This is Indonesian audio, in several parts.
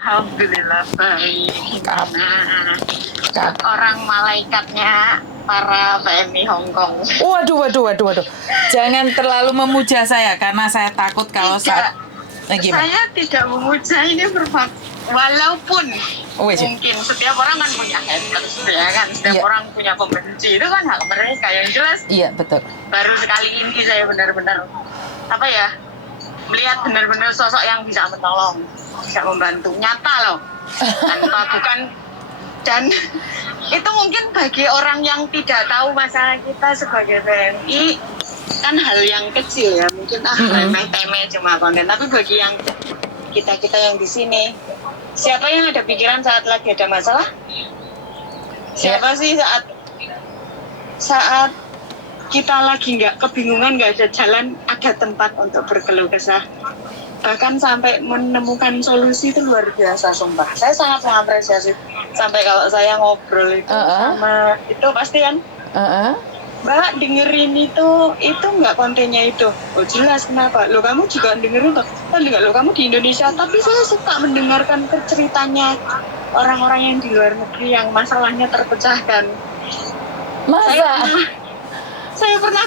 Alhamdulillah baik. Kap, Nah, kap. orang malaikatnya para PMI Hongkong. Waduh. Jangan terlalu memuja saya karena saya takut kalau saat gimana? Saya tidak memuja ini walaupun Wes. mungkin setiap orang kan punya haters ya kan, setiap Iya. orang punya pembenci, itu kan hak mereka. Yang jelas Iya, betul. baru sekali ini saya benar-benar melihat benar-benar sosok yang bisa menolong, bisa membantu, nyata loh, tanpa bukan. Dan itu mungkin bagi orang yang tidak tahu masalah kita sebagai PMI kan hal yang kecil ya, mungkin remeh-temeh cuma konten, tapi bagi yang kita yang di sini, siapa yang ada pikiran saat lagi ada masalah? Siapa sih saat kita lagi nggak kebingungan, nggak ada jalan, ada tempat untuk berkeluh kesah, bahkan sampai menemukan solusi, itu luar biasa sumpah. Saya sangat mengapresiasi. Sampai kalau saya ngobrol itu sama itu pasti kan, Mbak dengerin itu nggak kontennya itu. Oh jelas, kenapa? Lo kamu juga dengerin tuh? Kan enggak, lo kamu di Indonesia, tapi saya suka mendengarkan ceritanya orang-orang yang di luar negeri yang masalahnya terpecahkan. Masa? Saya pernah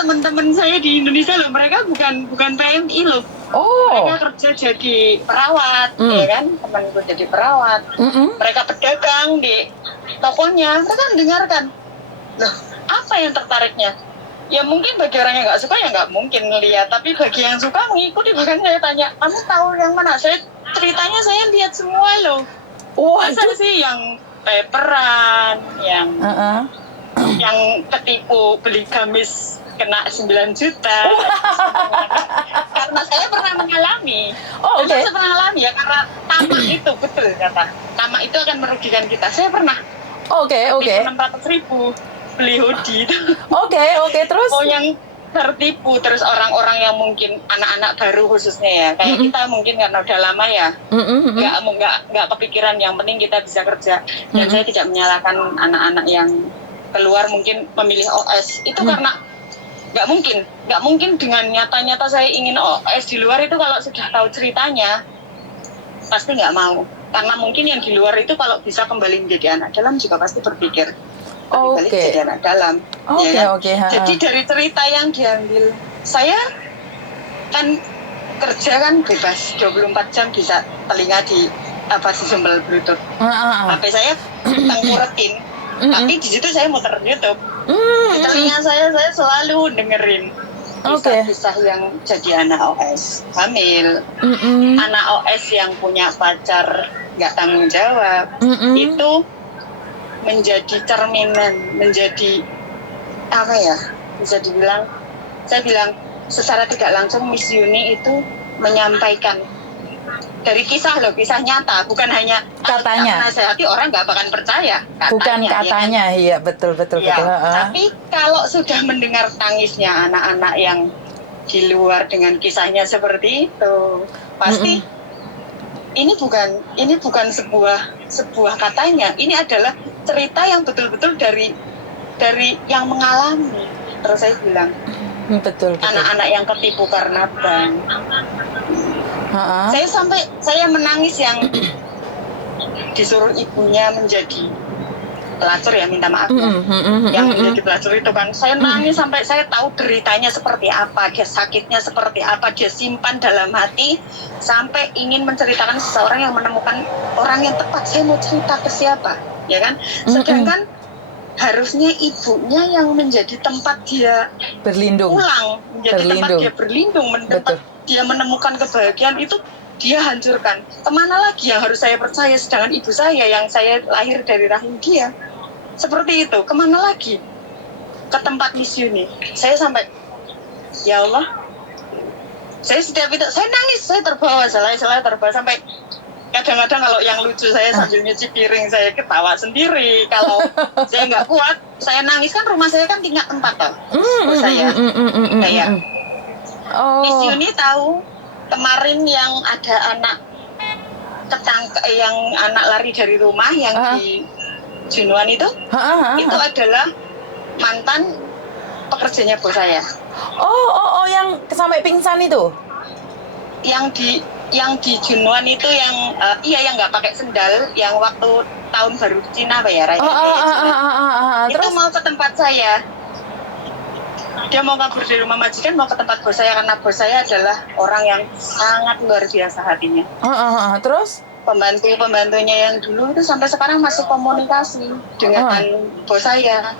teman-teman saya di Indonesia loh, mereka bukan PMI loh. Oh. Mereka kerja jadi perawat, ya kan? Temanku jadi perawat. Mereka pedagang di tokonya, mereka mendengarkan. Loh, apa yang tertariknya? Ya mungkin bagi orang yang nggak suka ya nggak mungkin lihat, tapi bagi yang suka mengikuti. Bahkan saya tanya, kamu tahu yang mana? Ceritanya saya lihat semua loh. Masa sih yang paperan, yang ketipu beli gamis kena 9 juta. Karena saya pernah mengalami. Saya pernah alami ya, karena tamak itu betul kata. Tamak itu akan merugikan kita. Saya pernah. Oke. 600.000 beli hoodie itu. Oke, terus? Oh, yang tertipu. Terus orang-orang yang mungkin anak-anak baru khususnya ya, kayak kita mungkin karena udah lama ya, nggak kepikiran. Yang penting kita bisa kerja. Dan saya tidak menyalahkan anak-anak yang keluar mungkin memilih OS itu karena nggak mungkin dengan nyata-nyata saya ingin OS di luar itu. Kalau sudah tahu ceritanya pasti nggak mau, karena mungkin yang di luar itu kalau bisa kembali menjadi anak dalam juga pasti berpikir kembali jadi anak dalam. Jadi dari cerita yang diambil, saya kan kerja kan bebas 24 jam, bisa telinga di sembel Bluetooth. HP saya tengkuretin. Tapi di situ saya muter YouTube. Di telinga saya selalu dengerin kisah-kisah yang jadi anak OS hamil, anak OS yang punya pacar nggak tanggung jawab. Itu menjadi cerminan, menjadi bisa dibilang, saya bilang secara tidak langsung Miss Yuni itu menyampaikan dari kisah nyata, bukan hanya katanya. Nasihati orang nggak bakal percaya. Bukan katanya, iya betul. Tapi kalau sudah mendengar tangisnya anak-anak yang di luar dengan kisahnya seperti itu, pasti ini bukan sebuah katanya. Ini adalah cerita yang betul-betul dari yang mengalami. Terus saya bilang, betul. Anak-anak yang ketipu karena bank. Saya menangis yang disuruh ibunya menjadi pelacur ya, minta maaf ya. Yang menjadi pelacur itu kan, saya nangis sampai saya tahu deritanya seperti apa, dia sakitnya seperti apa, dia simpan dalam hati sampai ingin menceritakan seseorang yang menemukan orang yang tepat. Saya mau cerita ke siapa, ya kan? Sedangkan harusnya ibunya yang menjadi tempat dia berlindung, pulang, menjadi tempat dia berlindung, tempat dia menemukan kebahagiaan, itu dia hancurkan. Kemana lagi yang harus saya percaya, sedangkan ibu saya yang saya lahir dari rahim dia seperti itu, kemana lagi? Ke tempat Miss Yuni. Saya sampai, ya Allah, saya setiap itu saya nangis, saya terbawa, sampai kadang-kadang kalau yang lucu saya sambil nyuci piring saya ketawa sendiri. Kalau saya nggak kuat, saya nangis. Kan rumah saya kan tingkat 4 toh. Saya kayak Miss Yuni tahu kemarin yang ada anak yang anak lari dari rumah yang di Junuan itu adalah mantan pekerjanya bos saya. Yang sampai pingsan itu? Yang di yang di Junuan itu yang yang nggak pakai sendal, yang waktu tahun baru di Cina apa ya, Raya Cina. Itu Terus? mau ke tempat saya. Dia mau kabur dari rumah majikan, mau ke tempat bos saya karena bos saya adalah orang yang sangat luar biasa hatinya. Terus? Pembantunya yang dulu itu sampai sekarang masih komunikasi dengan bos saya.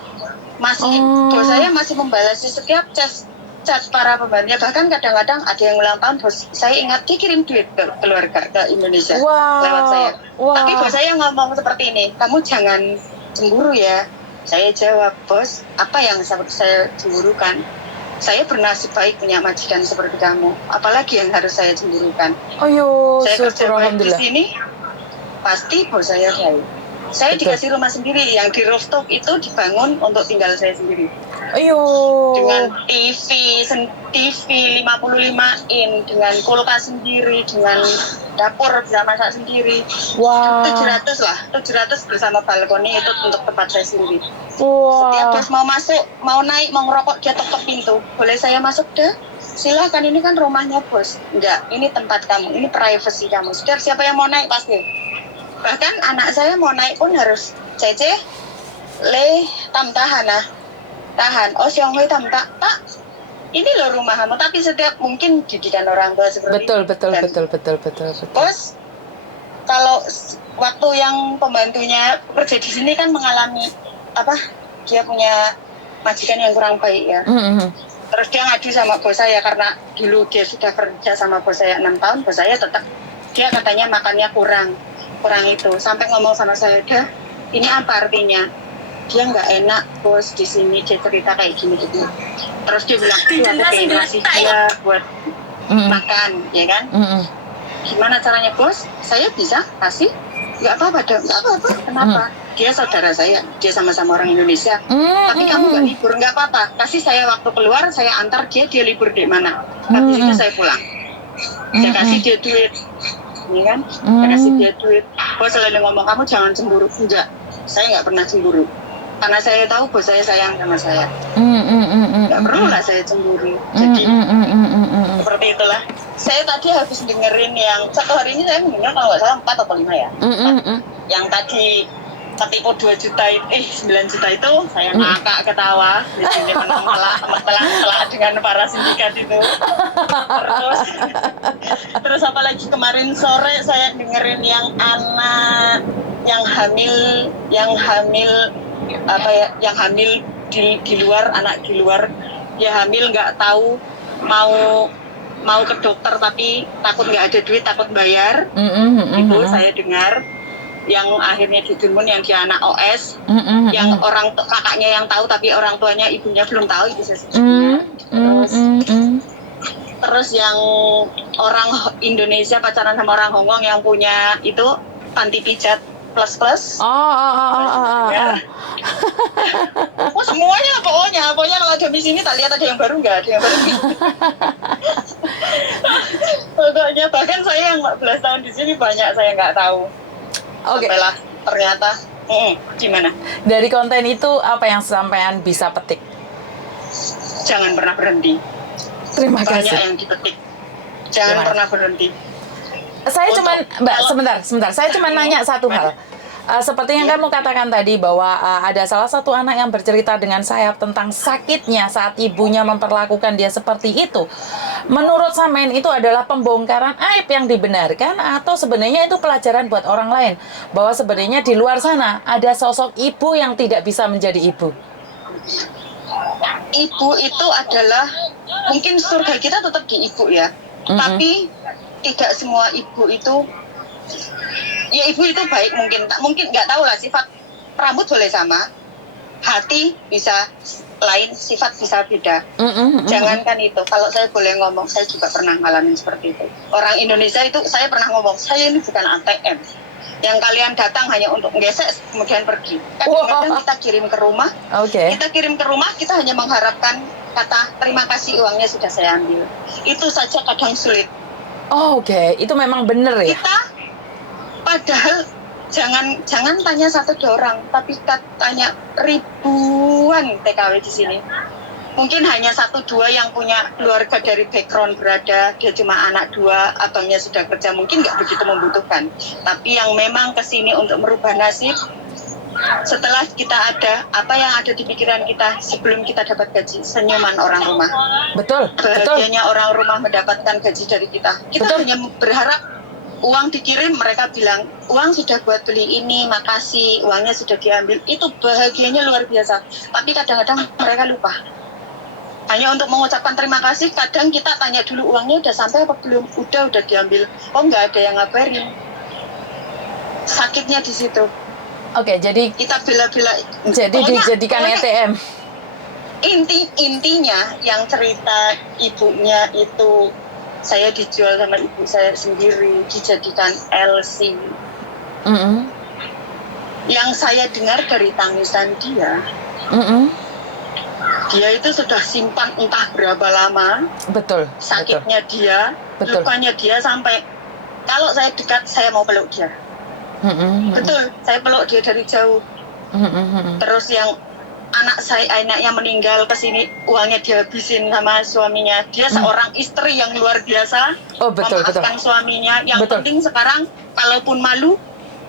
Bos saya masih membalasi setiap chat para pembantunya. Bahkan kadang-kadang ada yang ulang tahun, bos saya ingat dia kirim duit ke keluarga ke Indonesia lewat saya. Tapi bos saya ngomong seperti ini, kamu jangan cemburu ya. Saya jawab, bos, apa yang saya cemburukan? Saya bernasib baik punya majikan seperti kamu. Apalagi yang harus saya cemburukan? Saya kerja baik di sini, pasti bos saya baik. Saya dikasih rumah sendiri, yang di rooftop itu dibangun untuk tinggal saya sendiri. Dengan TV 55 in, dengan kulkas sendiri, dengan dapur bisa masak sendiri. 700 bersama balkoni itu untuk tempat saya sendiri. Setiap bos mau masuk, mau naik, mau ngerokok, dia ketok pintu. Boleh saya masuk deh? Silakan, ini kan rumahnya bos. Enggak, ini tempat kamu, ini privacy kamu. Setiap siapa yang mau naik pasti. Bahkan anak saya mau naik pun harus Cece, le tam tahan. Oh siang tam tak. Ini loh rumahmu. Tapi setiap mungkin didikan orang tua seperti betul. Bos, kalau waktu yang pembantunya kerja di sini kan mengalami dia punya majikan yang kurang baik ya. Terus dia ngadu sama bos saya karena dulu dia sudah kerja sama bos saya 6 tahun, bos saya tetap dia katanya makannya kurang itu, sampai ngomong sama saya, dah ini apa artinya? Dia nggak enak bos di sini, dia cerita kayak gini gitu. Terus dia bilang, aku pengen kasih dia buat makan, ya kan? Gimana caranya bos? Saya bisa kasih? Nggak apa-apa dong, nggak apa-apa. Kenapa? Dia saudara saya, dia sama-sama orang Indonesia. Tapi kamu nggak libur, nggak apa-apa. Kasih saya waktu keluar, saya antar dia libur di mana. Habis itu saya pulang. Saya kasih dia duit. Ini kan, saya kasih dia duit. Bos selalu ngomong, kamu jangan cemburu. Enggak, saya nggak pernah cemburu. Karena saya tahu bos saya sayang sama saya. Nggak perlu lah saya cemburu. Jadi, seperti itulah. Saya tadi habis dengerin yang, satu hari ini saya mendengar kalau nggak salah 4 atau 5 ya. Yang tadi ketipu 2 juta, 9 juta itu, saya ngakak ketawa. Di sini menang dengan para sindikat itu. Terus apalagi kemarin sore saya dengerin yang anak yang hamil di luar, anak di luar, dia hamil nggak tahu mau ke dokter tapi takut nggak ada duit, takut bayar. Itu saya dengar. Yang akhirnya di Junmun, yang dia anak OS, yang orang kakaknya yang tahu tapi orang tuanya ibunya belum tahu, itu saya sebutnya. Terus yang orang Indonesia pacaran sama orang Hongkong yang punya itu panti pijat plus. Semuanya pokoknya kalau ada di sini tak lihat ada yang baru nggak, ada yang baru. Pokoknya bahkan saya yang 14 tahun di sini banyak saya nggak tahu. Sampailah ternyata gimana? Dari konten itu apa yang sampean bisa petik? Jangan pernah berhenti. Terima kasih. Banyak yang dipetik. Jangan pernah berhenti. Saya cuman, Mbak, sebentar. Saya cuma nanya satu hal. Seperti yang kamu katakan tadi bahwa ada salah satu anak yang bercerita dengan saya tentang sakitnya saat ibunya memperlakukan dia seperti itu. Menurut sampean itu adalah pembongkaran aib yang dibenarkan atau sebenarnya itu pelajaran buat orang lain bahwa sebenarnya di luar sana ada sosok ibu yang tidak bisa menjadi ibu? Ibu itu adalah mungkin surga kita tetap di ibu ya. Tapi tidak semua ibu itu, ya ibu itu baik, mungkin nggak tahu lah, sifat rambut boleh sama, hati bisa lain, sifat bisa beda. Jangankan itu, kalau saya boleh ngomong, saya juga pernah ngalamin seperti itu. Orang Indonesia itu, saya pernah ngomong, saya ini bukan ATM yang kalian datang hanya untuk gesek kemudian pergi. Kadang-kadang kita kirim ke rumah, kita hanya mengharapkan kata terima kasih, uangnya sudah saya ambil. Itu saja kadang sulit. Itu memang benar ya. Kita padahal jangan tanya 1-2 orang, tapi tanya ribuan TKW di sini. mungkin hanya 1-2 yang punya keluarga dari background berada, dia cuma anak 2, abangnya sudah kerja, mungkin nggak begitu membutuhkan. Tapi yang memang kesini untuk merubah nasib, setelah kita ada, apa yang ada di pikiran kita sebelum kita dapat gaji, senyuman orang rumah. Betul. Bahagianya orang rumah mendapatkan gaji dari kita. Kita hanya berharap uang dikirim, mereka bilang, uang sudah buat beli ini, makasih, uangnya sudah diambil. Itu bahagianya luar biasa. Tapi kadang-kadang mereka lupa. Hanya untuk mengucapkan terima kasih, kadang kita tanya dulu uangnya udah sampai apa belum? Udah diambil. Oh, nggak ada yang ngabarin. Sakitnya di situ. Oke, jadi kita bela-bela. Jadi dijadikan ATM. Intinya yang cerita ibunya itu, saya dijual sama ibu saya sendiri, dijadikan LC. Yang saya dengar dari tangisan dia, dia itu sudah simpan entah berapa lama. Betul. Sakitnya dia, lukanya dia sampai kalau saya dekat saya mau peluk dia. Betul, saya peluk dia dari jauh. Terus yang anak yang meninggal kesini, uangnya dihabisin sama suaminya. Dia seorang istri yang luar biasa, memaafkan suaminya. Yang penting sekarang, kalaupun malu,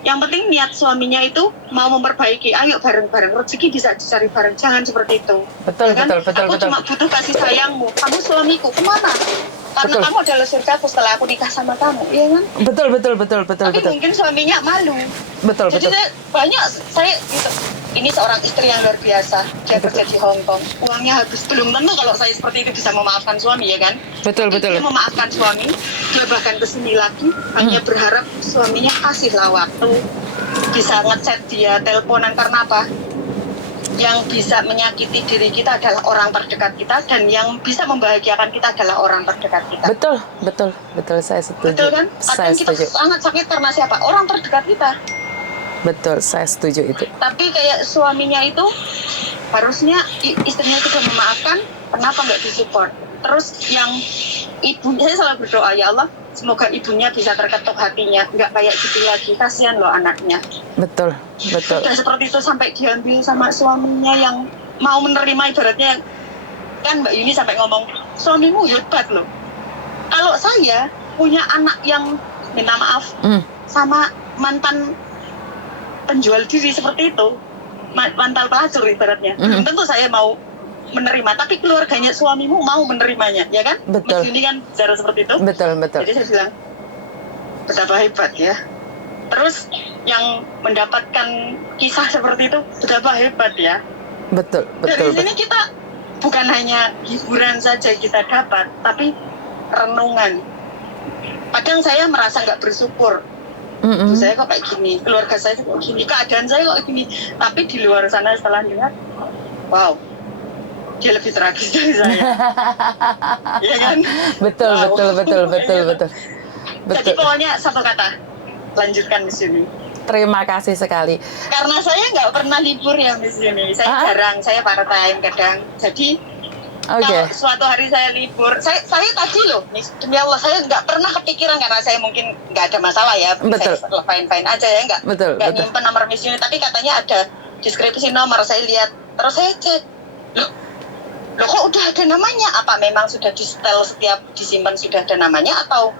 yang penting niat suaminya itu mau memperbaiki. Ayo bareng-bareng, rezeki bisa dicari bareng, jangan seperti itu. Betul. Aku cuma butuh kasih sayangmu. Kamu suamiku, kemana? Karena kamu adalah surgaku setelah aku nikah sama kamu, iya kan? Betul. Tapi mungkin suaminya malu. Jadi saya gitu. Ini seorang istri yang luar biasa. Dia kerja di Hong Kong. Uangnya habis. Belum tentu kalau saya seperti itu bisa memaafkan suami, ya kan? Betul. Dia memaafkan suami. Dia bahkan kesini lagi. Hanya berharap suaminya kasihlah waktu. Bisa ngechat dia, teleponan. Karena apa? Yang bisa menyakiti diri kita adalah orang terdekat kita, dan yang bisa membahagiakan kita adalah orang terdekat kita. Betul, saya setuju. Betul kan? Kadang kita sangat sakit karena siapa? Orang terdekat kita. Betul, saya setuju itu. Tapi kayak suaminya itu harusnya istrinya sudah memaafkan, kenapa nggak disupport? Terus yang ibunya, saya selalu berdoa, ya Allah, semoga ibunya bisa terketuk hatinya, nggak kayak gitu lagi, kasihan loh anaknya. Betul. Sudah seperti itu sampai diambil sama suaminya yang mau menerima, ibaratnya kan Mbak Yuni sampai ngomong, suamimu hebat loh. Kalau saya punya anak yang minta maaf sama mantan penjual diri seperti itu, mantan pelacur ibaratnya, belum tentu saya mau menerima, tapi keluarganya suamimu mau menerimanya, ya kan? Betul. Mas Yuni kan cara seperti itu. Betul. Jadi saya bilang, betapa hebat ya. Terus yang mendapatkan kisah seperti itu, betapa hebat ya. Betul. Dari sini kita bukan hanya hiburan saja kita dapat, tapi renungan. Kadang saya merasa nggak bersyukur. Saya kok kayak gini, keluarga saya kok gini, keadaan saya kok gini. Tapi di luar sana setelah lihat, wow, dia lebih tragis dari saya. Iya kan? Betul. Jadi pokoknya satu kata, lanjutkan Miss Yuni. Terima kasih sekali. Karena saya nggak pernah libur ya Miss Yuni. Saya jarang, saya part-time kadang. Jadi kalau suatu hari saya libur, saya tadi loh, demi Allah, saya nggak pernah kepikiran karena saya mungkin nggak ada masalah ya, saya fine aja ya, nggak nyimpen nomor Miss Yuni, tapi katanya ada deskripsi nomor, saya lihat, terus saya cek, loh kok udah ada namanya? Apa memang sudah di setel setiap disimpan sudah ada namanya atau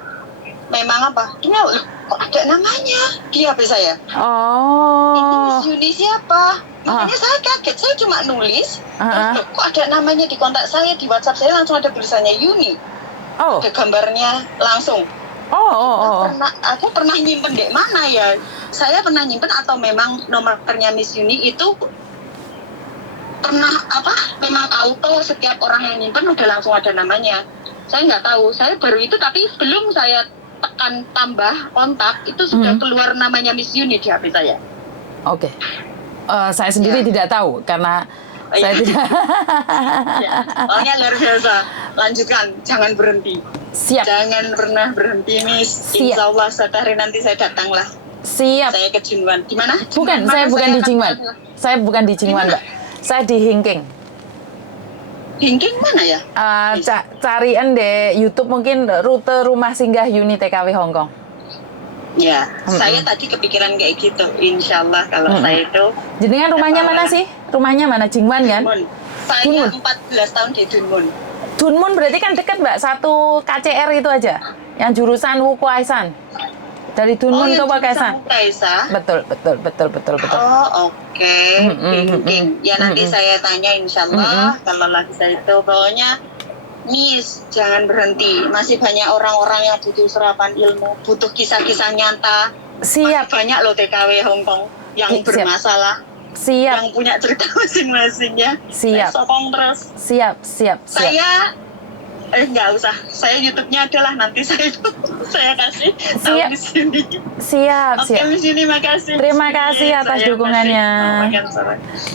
memang apa? Demi Allah, kok ada namanya di HP saya? Ini Miss Yuni siapa? Makanya saya kaget, saya cuma nulis, terus kok ada namanya di kontak saya, di WhatsApp saya langsung ada tulisannya Yuni, ada gambarnya langsung. Aku pernah nyimpen di mana ya? Saya pernah nyimpen atau memang nomornya Miss Yuni itu pernah memang auto setiap orang yang nyimpen udah langsung ada namanya. Saya nggak tahu, saya baru itu, tapi belum saya tekan tambah kontak itu sudah keluar namanya Miss Yuni di HP saya. Saya sendiri tidak tahu karena saya tidak. Soalnya luar biasa. Lanjutkan, jangan berhenti. Siap. Jangan pernah berhenti, Miss. Insya Allah suatu hari nanti saya datanglah. Siap. Saya ke Jinwan. Di mana? Saya bukan di Jinwan. Saya bukan di Jinwan, Mbak. Saya di Hingking. Hingking mana ya? Carian di YouTube mungkin rute rumah singgah Yuni TKW Hong Kong. Ya, saya tadi kepikiran kayak gitu. Insya Allah kalau saya itu. Jenengan rumahnya mana sih? Rumahnya mana? Jingwan kan? Saya 14 tahun di Dunmun. Dunmun berarti kan dekat Mbak, satu KCR itu aja, yang jurusan Wuku Aisan. Dari Dunmun ke Wakasan. Betul. Oh, oke. Ya nanti saya tanya insya Allah kalau lagi saya itu pokoknya Miss, jangan berhenti. Masih banyak orang-orang yang butuh serapan ilmu, butuh kisah-kisah nyata. Siap. Masih banyak loh TKW Hongkong yang bermasalah. Siap. Yang punya cerita masing-masingnya. Siap. Sokong terus. Siap. Saya nggak usah. Saya YouTube-nya adalah nanti saya kasih tahu di sini. Siap. Oke, di sini makasih. Terima kasih atas dukungannya.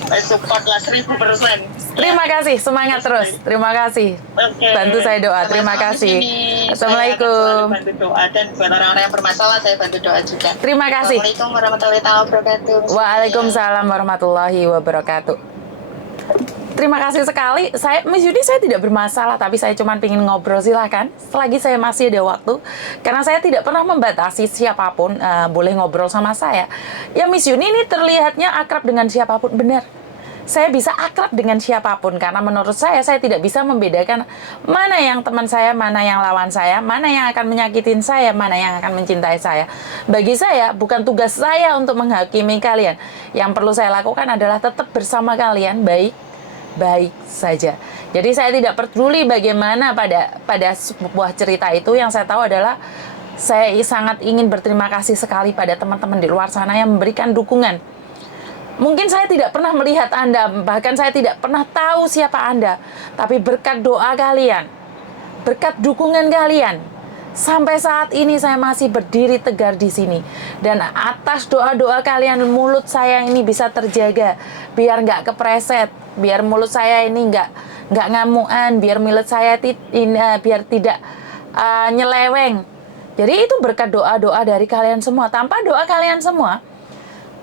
Saya support lah 1000%. Terima kasih, semangat terus. Terima kasih. Bantu saya doa. Terima kasih. Assalamualaikum. Saya bantu doa dan buat orang-orang yang bermasalah saya bantu doa juga. Terima kasih. Assalamualaikum warahmatullahi wabarakatuh. Waalaikumsalam warahmatullahi wabarakatuh. Terima kasih sekali. Miss Yuni, saya tidak bermasalah, tapi saya cuma ingin ngobrol, silakan. Selagi saya masih ada waktu, karena saya tidak pernah membatasi siapapun boleh ngobrol sama saya. Ya Miss Yuni ini terlihatnya akrab dengan siapapun, benar. Saya bisa akrab dengan siapapun, karena menurut saya tidak bisa membedakan mana yang teman saya, mana yang lawan saya, mana yang akan menyakitin saya, mana yang akan mencintai saya. Bagi saya, bukan tugas saya untuk menghakimi kalian. Yang perlu saya lakukan adalah tetap bersama kalian, baik saja. Jadi saya tidak peduli bagaimana pada sebuah cerita itu. Yang saya tahu adalah saya sangat ingin berterima kasih sekali pada teman-teman di luar sana yang memberikan dukungan. Mungkin saya tidak pernah melihat Anda, bahkan saya tidak pernah tahu siapa Anda, tapi berkat doa kalian, berkat dukungan kalian, sampai saat ini saya masih berdiri tegar di sini. Dan atas doa-doa kalian, mulut saya ini bisa terjaga, biar nggak kepreset, biar mulut saya ini nggak ngamuan, biar mulut saya biar tidak nyeleweng. Jadi itu berkat doa-doa dari kalian semua. Tanpa doa kalian semua,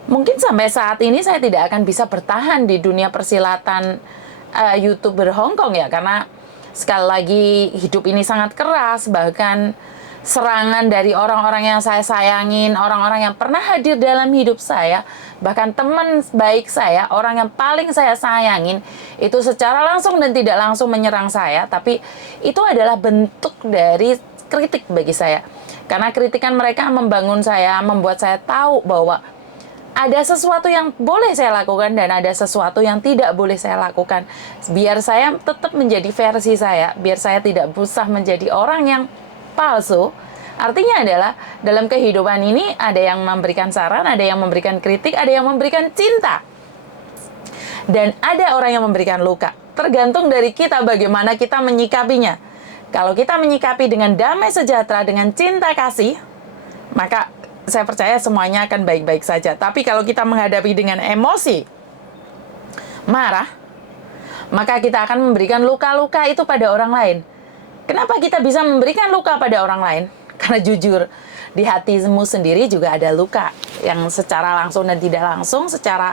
mungkin sampai saat ini saya tidak akan bisa bertahan di dunia persilatan YouTuber Hongkong ya, karena sekali lagi hidup ini sangat keras, bahkan serangan dari orang-orang yang saya sayangin, orang-orang yang pernah hadir dalam hidup saya, bahkan teman baik saya, orang yang paling saya sayangin, itu secara langsung dan tidak langsung menyerang saya, tapi itu adalah bentuk dari kritik bagi saya. Karena kritikan mereka membangun saya, membuat saya tahu bahwa ada sesuatu yang boleh saya lakukan dan ada sesuatu yang tidak boleh saya lakukan. Biar saya tetap menjadi versi saya, biar saya tidak usah menjadi orang yang palsu. Artinya adalah dalam kehidupan ini ada yang memberikan saran, ada yang memberikan kritik, ada yang memberikan cinta. Dan ada orang yang memberikan luka. Tergantung dari kita bagaimana kita menyikapinya. Kalau kita menyikapi dengan damai sejahtera, dengan cinta kasih, maka saya percaya semuanya akan baik-baik saja. Tapi kalau kita menghadapi dengan emosi, marah, maka kita akan memberikan luka-luka itu pada orang lain. Kenapa kita bisa memberikan luka pada orang lain? Karena jujur, di hatimu sendiri juga ada luka yang secara langsung dan tidak langsung, secara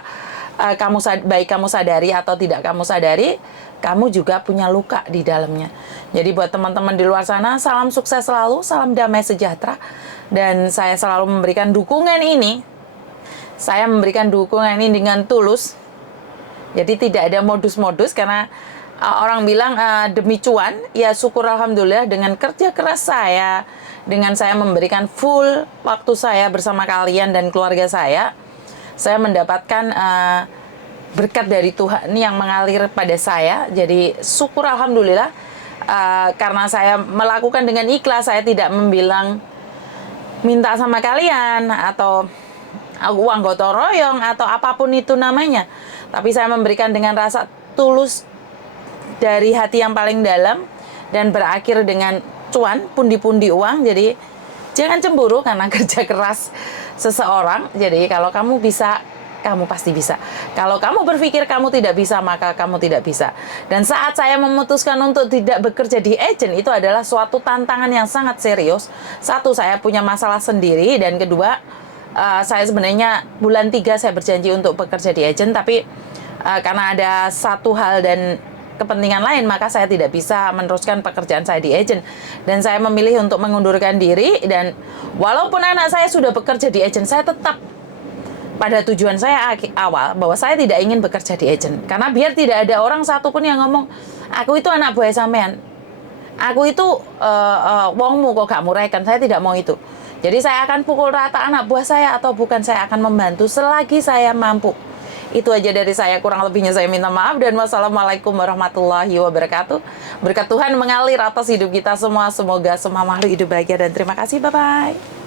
baik kamu sadari atau tidak kamu sadari, kamu juga punya luka di dalamnya. Jadi buat teman-teman di luar sana, salam sukses selalu, salam damai sejahtera. Dan saya selalu memberikan dukungan ini. Saya memberikan dukungan ini dengan tulus. Jadi tidak ada modus-modus, karena orang bilang demi cuan, ya syukur alhamdulillah dengan kerja keras saya, dengan saya memberikan full waktu saya bersama kalian dan keluarga saya mendapatkan berkat dari Tuhan yang mengalir pada saya. Jadi syukur alhamdulillah, karena saya melakukan dengan ikhlas, saya tidak membilang minta sama kalian atau uang gotong royong atau apapun itu namanya, tapi saya memberikan dengan rasa tulus dari hati yang paling dalam dan berakhir dengan cuan, pundi-pundi uang. Jadi jangan cemburu karena kerja keras seseorang. Jadi kalau kamu bisa, kamu pasti bisa. Kalau kamu berpikir kamu tidak bisa, maka kamu tidak bisa. Dan saat saya memutuskan untuk tidak bekerja di agent, itu adalah suatu tantangan yang sangat serius. Satu, saya punya masalah sendiri. Dan kedua, saya sebenarnya bulan 3 saya berjanji untuk bekerja di agent. Tapi karena ada satu hal dan kepentingan lain, maka saya tidak bisa meneruskan pekerjaan saya di agent. Dan saya memilih untuk mengundurkan diri. Dan walaupun anak saya sudah bekerja di agent, saya tetap pada tujuan saya awal bahwa saya tidak ingin bekerja di agent, karena biar tidak ada orang satupun yang ngomong aku itu anak buah sampean, aku itu wongmu kok gak murahkan. Saya tidak mau itu. Jadi saya akan pukul rata anak buah saya atau bukan, saya akan membantu selagi saya mampu. Itu aja dari saya, kurang lebihnya saya minta maaf, dan wassalamualaikum warahmatullahi wabarakatuh. Berkat Tuhan mengalir atas hidup kita semua, semoga semua makhluk hidup bahagia, dan terima kasih, bye-bye.